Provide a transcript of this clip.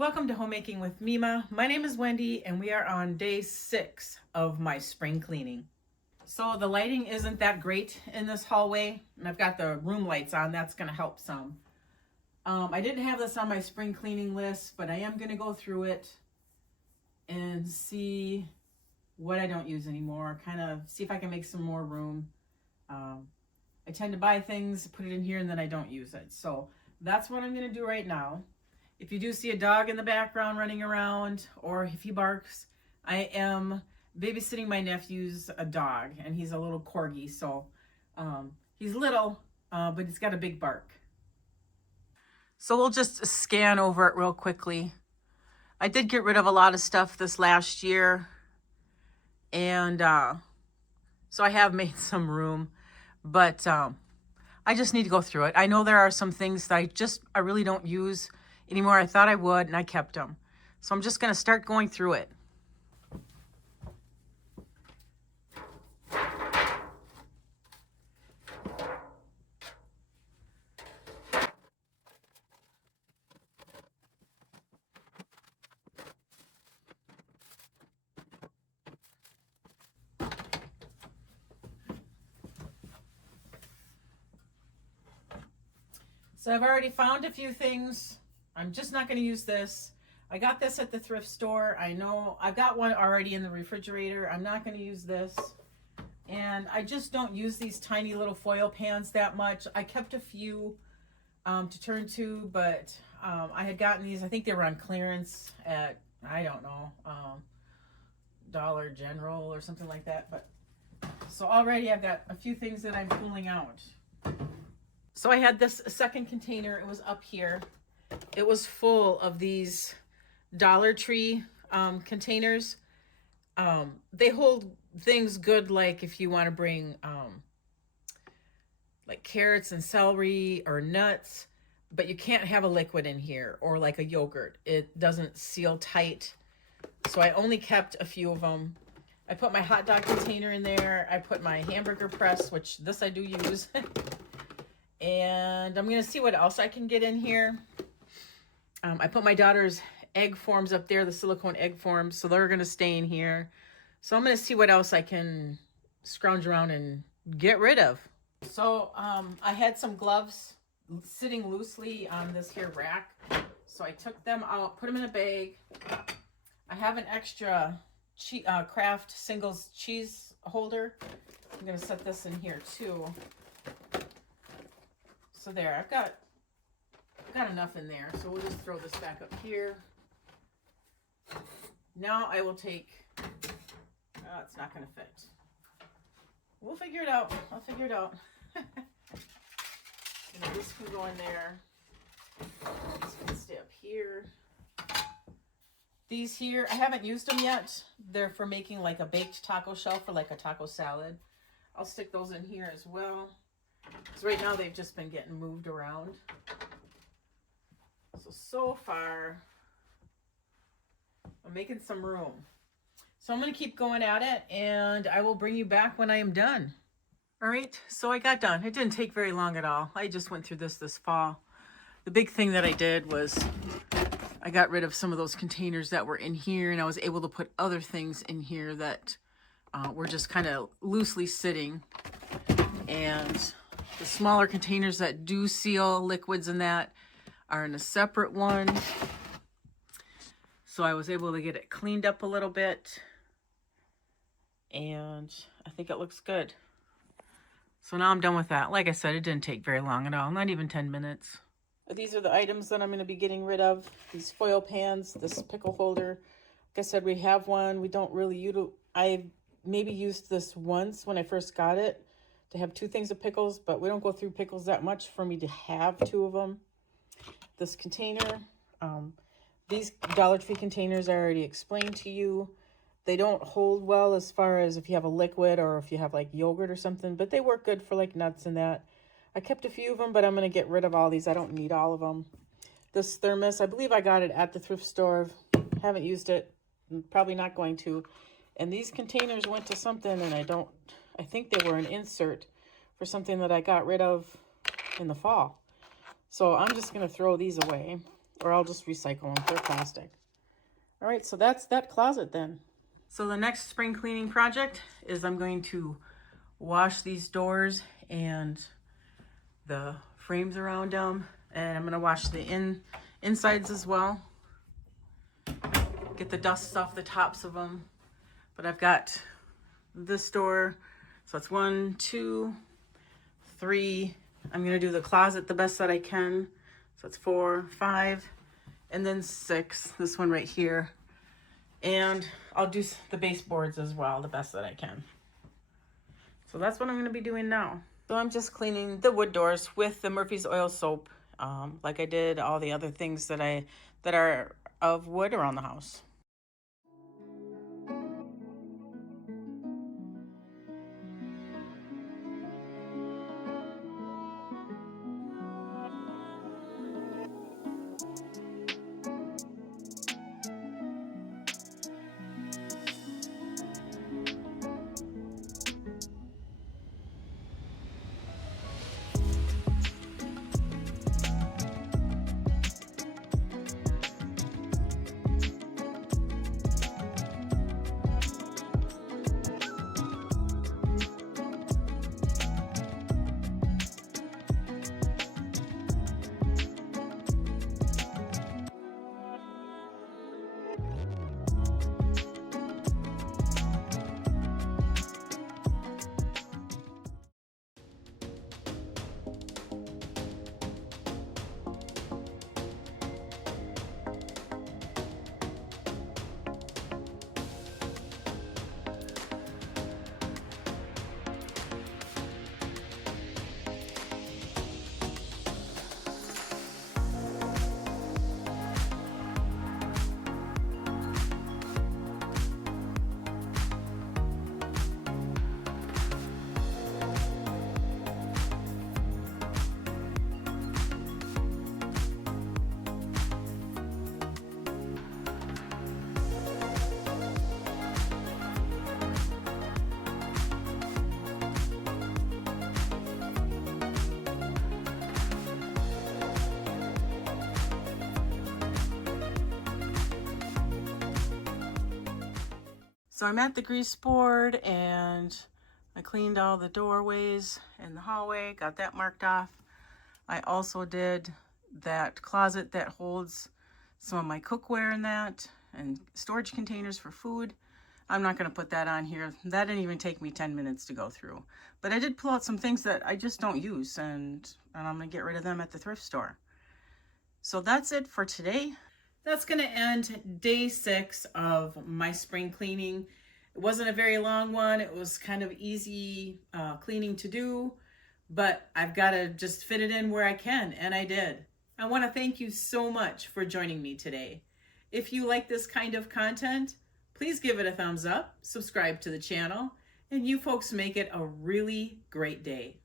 Welcome to Homemaking with Mima. My name is Wendy and we are on day 6 of my spring cleaning. So the lighting isn't that great in this hallway, and I've got the room lights on. That's going to help some. I didn't have this on my spring cleaning list, but I am going to go through it and see what I don't use anymore, kind of see if I can make some more room. I tend to buy things, put it in here, and then I don't use it. So that's what I'm going to do right now. If you do see a dog in the background running around, or if he barks, I am babysitting my nephew's a dog, and he's a little corgi. So he's little, but he's got a big bark. So we'll just scan over it real quickly. I did get rid of a lot of stuff this last year, and so I have made some room, but I just need to go through it. I know there are some things that I really don't use anymore. I thought I would, and I kept them. So I'm just going to start going through it. So I've already found a few things. I'm just not going to use this. I got this at the thrift store. I know I've got one already in the refrigerator. I'm not going to use this. And I just don't use these tiny little foil pans that much. I kept a few to turn to, but I had gotten these. I think they were on clearance at, I don't know, Dollar General or something like that. But so already I've got a few things that I'm pulling out. So I had this second container. It was up here. It was full of these Dollar Tree containers. They hold things good, like if you want to bring like carrots and celery or nuts, but you can't have a liquid in here, or like a yogurt. It doesn't seal tight. So I only kept a few of them. I put my hot dog container in there. I put my hamburger press, which this I do use. And I'm going to see what else I can get in here. I put my daughter's egg forms up there, the silicone egg forms, so they're going to stay in here. So I'm going to see what else I can scrounge around and get rid of. So I had some gloves sitting loosely on this here rack. So I took them out, put them in a bag. I have an extra Kraft Singles cheese holder. I'm going to set this in here too. So there, I've got enough in there. So we'll just throw this back up here. Now I will take, it's not going to fit. We'll figure it out. I'll figure it out. This can go in there. This can stay up here. These here, I haven't used them yet. They're for making like a baked taco shell for like a taco salad. I'll stick those in here as well. So right now they've just been getting moved around. So far, I'm making some room. So I'm going to keep going at it, and I will bring you back when I am done. All right, so I got done. It didn't take very long at all. I just went through this fall. The big thing that I did was I got rid of some of those containers that were in here, and I was able to put other things in here that were just kind of loosely sitting. And the smaller containers that do seal liquids and that are in a separate one. So I was able to get it cleaned up a little bit. And I think it looks good. So now I'm done with that. Like I said, it didn't take very long at all. Not even 10 minutes. These are the items that I'm going to be getting rid of. These foil pans, this pickle holder. Like I said, we have one. We don't really utilize. I maybe used this once when I first got it to have 2 things of pickles, but we don't go through pickles that much for me to have 2 of them. This container, these Dollar Tree containers I already explained to you. They don't hold well as far as if you have a liquid or if you have like yogurt or something, but they work good for like nuts and that. I kept a few of them, but I'm going to get rid of all these. I don't need all of them. This thermos, I believe I got it at the thrift store. Haven't used it. Probably not going to. And these containers went to something, and I think they were an insert for something that I got rid of in the fall. So I'm just going to throw these away. or I'll just recycle them. They're plastic. All right, so that's that closet then. So the next spring cleaning project is I'm going to wash these doors and the frames around them, and I'm going to wash the insides as well. Get the dust off the tops of them. But I've got this door, so it's 1, 2, 3. I'm going to do the closet the best that I can. So it's 4, 5, and then 6. This one right here. And I'll do the baseboards as well, the best that I can. So that's what I'm going to be doing now. So I'm just cleaning the wood doors with the Murphy's Oil Soap, like I did all the other things that are of wood around the house. So I'm at the grease board and I cleaned all the doorways in the hallway, got that marked off. I also did that closet that holds some of my cookware in that and storage containers for food. I'm not going to put that on here. That didn't even take me 10 minutes to go through. But I did pull out some things that I just don't use, and I'm going to get rid of them at the thrift store. So that's it for today. That's going to end day 6 of my spring cleaning. It wasn't a very long one. It was kind of easy cleaning to do, but I've got to just fit it in where I can, and I did. I want to thank you so much for joining me today. If you like this kind of content, please give it a thumbs up, subscribe to the channel, and you folks make it a really great day.